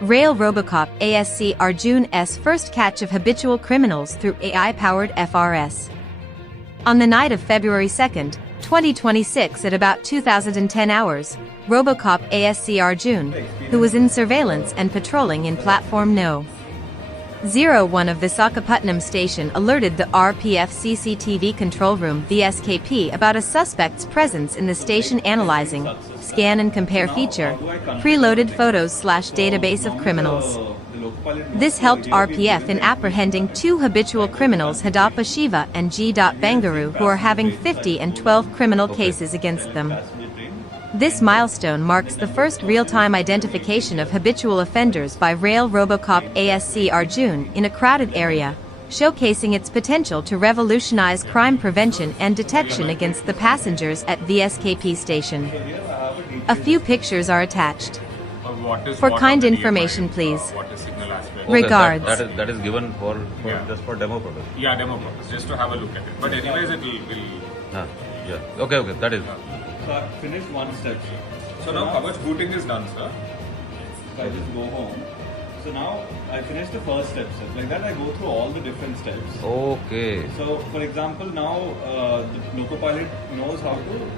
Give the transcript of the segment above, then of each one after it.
Rail Robocop ASC Arjun's first catch of habitual criminals through AI-powered FRS. On the night of February 2, 2026 at about 2010 hours, Robocop ASC Arjun, who was in surveillance and patrolling in Platform No. 01 of Visakhapatnam station, alerted the RPF CCTV control room VSKP about a suspect's presence in the station, analyzing scan and compare feature preloaded photos/database of criminals. This helped RPF in apprehending two habitual criminals, Hadappa Shiva and G. Bangaru, who are having 50 and 12 criminal cases against them. This milestone marks the first real-time identification of habitual offenders by Rail Robocop ASC Arjun in a crowded area, showcasing its potential to revolutionize crime prevention and detection against the passengers at VSKP station. A few pictures are attached. For kind information, please. Regards. That is given for just for demo purpose. Yeah, demo purpose, just to have a look at it. But anyways, it will. Yeah. Okay. That is. So I finished one step. So now Kavach booting is done, sir. So I just go home. So now I finished the first step. Like that, I go through all the different steps. Okay. So for example, now the Locopilot knows how to.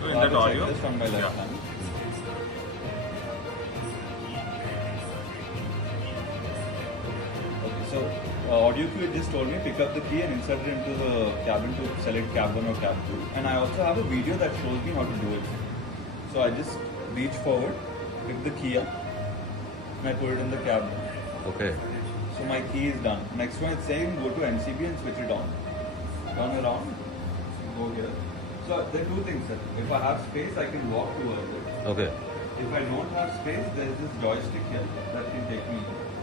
So in that audio. This from my left hand. So, audio queue just told me pick up the key and insert it into the cabin to select cab 1 or cab 2. And I also have a video that shows me how to do it. So I just reach forward, pick the key up, and I put it in the cab. Okay. So my key is done. Next one it's saying go to NCB and switch it on. Turn around, go here. So there are two things, sir. If I have space, I can walk towards it. Okay. If I don't have space, there is this joystick here that can take me towards it.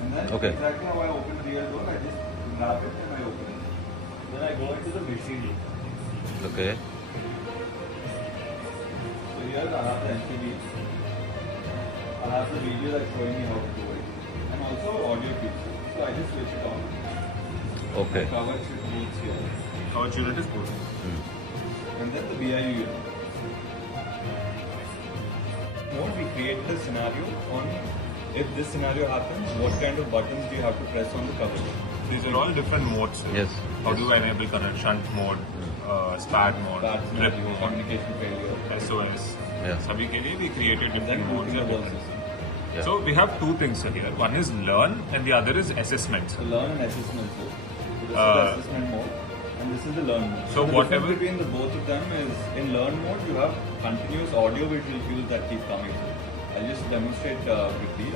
And then exactly how I open the rear door, I just grab it and I open it. Then I go into the machine. Okay. So here I have the NCB. I have the video that's showing me how to do it. And also audio feature. So I just switch it on. Okay. Cover should reach here. Kavach unit is good. And then the BIU unit. Now we create the scenario on if this scenario happens, what kind of buttons do you have to press on the cover? These are all different modes, sir. Yes. How do I enable shunt mode, SPAD mode, Start flip scenario, mode, communication failure. SOS. Yeah. Sabhi ke liye we created And then different modes. booting the and whole different- system. Yeah. So we have two things sir, here. One is learn and the other is assessment. So learn and assessment mode. So this is the assessment mode and this is the learn mode. So the whatever- difference between the both of them is in learn mode you have continuous audio visual cues that keep coming. I'll just demonstrate quickly.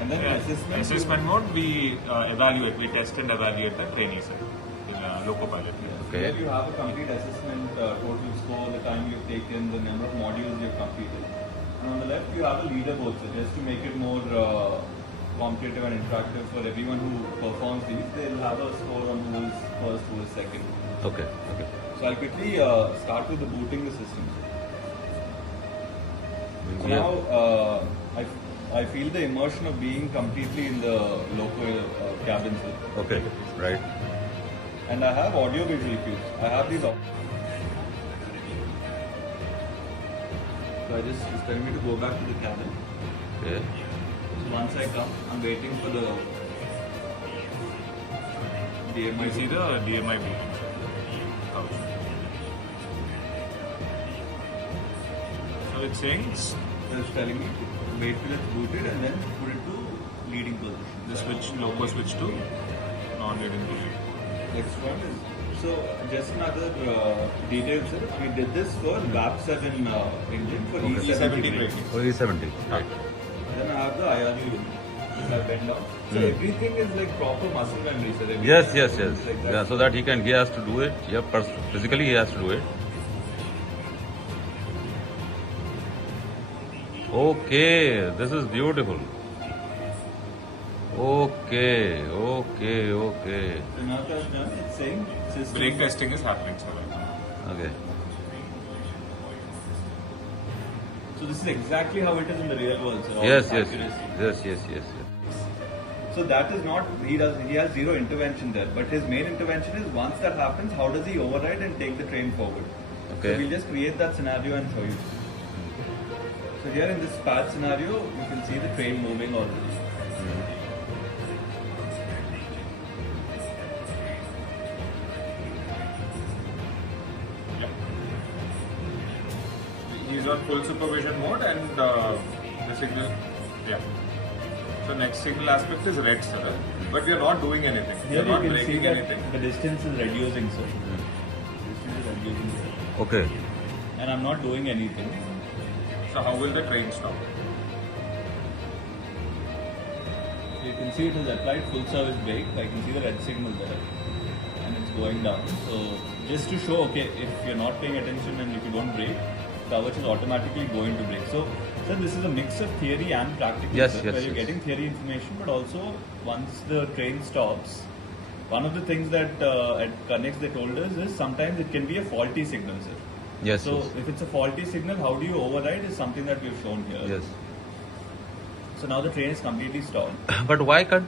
And then assessment mode, we evaluate, we test and evaluate the trainee sir, in Locopilot. Okay. Here you have a complete assessment, total score, the time you've taken, the number of modules you've completed. And on the left you have a leaderboard, so just to make it more competitive and interactive for everyone who performs these, they'll have a score on who is first, who is second. Okay. So I'll quickly start with the booting the system. So Yeah. now I feel the immersion of being completely in the local cabins. Okay. Right. And I have audio visual cues. I have these. So I just it's telling me to go back to the cabin. Okay. So once I come, I'm waiting for the DMI. You see the DMI booting sir. Couch. So it's saying It's telling me to wait till it's booted and then put it to leading position. the switch, loco switch to non-leading position. Next one is so just another detail, sir. We did this for VAP7 engine for E70 braking. Oh, E70. Right. Then I have the IRU unit. I bend down. So everything is like proper muscle memory, sir. Everything Yes. is like that. Yeah. So that he has to do it. Yeah. Physically he has to do it. Okay. This is beautiful. Okay. So now that I've done, it's saying system. Brake testing is happening sir right now. Okay. So this is exactly how it is in the real world, sir. All Yes. this accuracy. Yes. So that is not, he has zero intervention there. But his main intervention is once that happens, how does he override and take the train forward? Okay. So we'll just create that scenario and show you. So here in this patch scenario, you can see the train moving already. He's on full supervision mode and the signal, yeah. So next signal aspect is red, sir. But we are not doing anything. We Here are not you can see breaking that anything. the distance is reducing, sir. Distance is reducing, sir. Okay. And I'm not doing anything. So how will the train stop? You can see it has applied full service brake. I can see the red signal there. And it's going down. So just to show, okay, if you're not paying attention and if you don't brake, Kavach is automatically going to brake. So, sir, this is a mix of theory and practical, Yes, sir, yes, where you're yes. getting theory information, but also once the train stops, one of the things that at Connex they told us is sometimes it can be a faulty signal, sir. Yes. So yes. if it's a faulty signal, how do you override is something that we've shown here. Yes. So now the train is completely stopped. But why can't